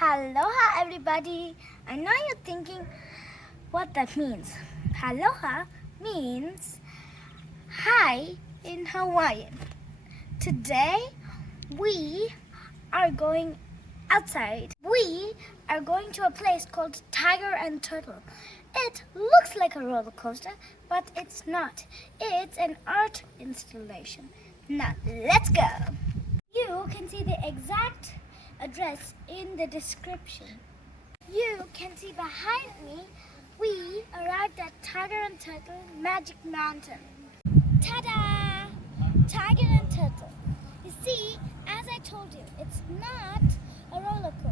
Aloha everybody! I know you're thinking what that means. Aloha means hi in Hawaiian. Today we are going outside. We are going to a place called Tiger and Turtle. It looks like a roller coaster, but it's not. It's an art installation. Now let's go! You can see the exact address in the description. You can see behind me, we arrived at Tiger and Turtle Magic Mountain. Ta-da! Tiger and Turtle. You see, as I told you, it's not a roller coaster.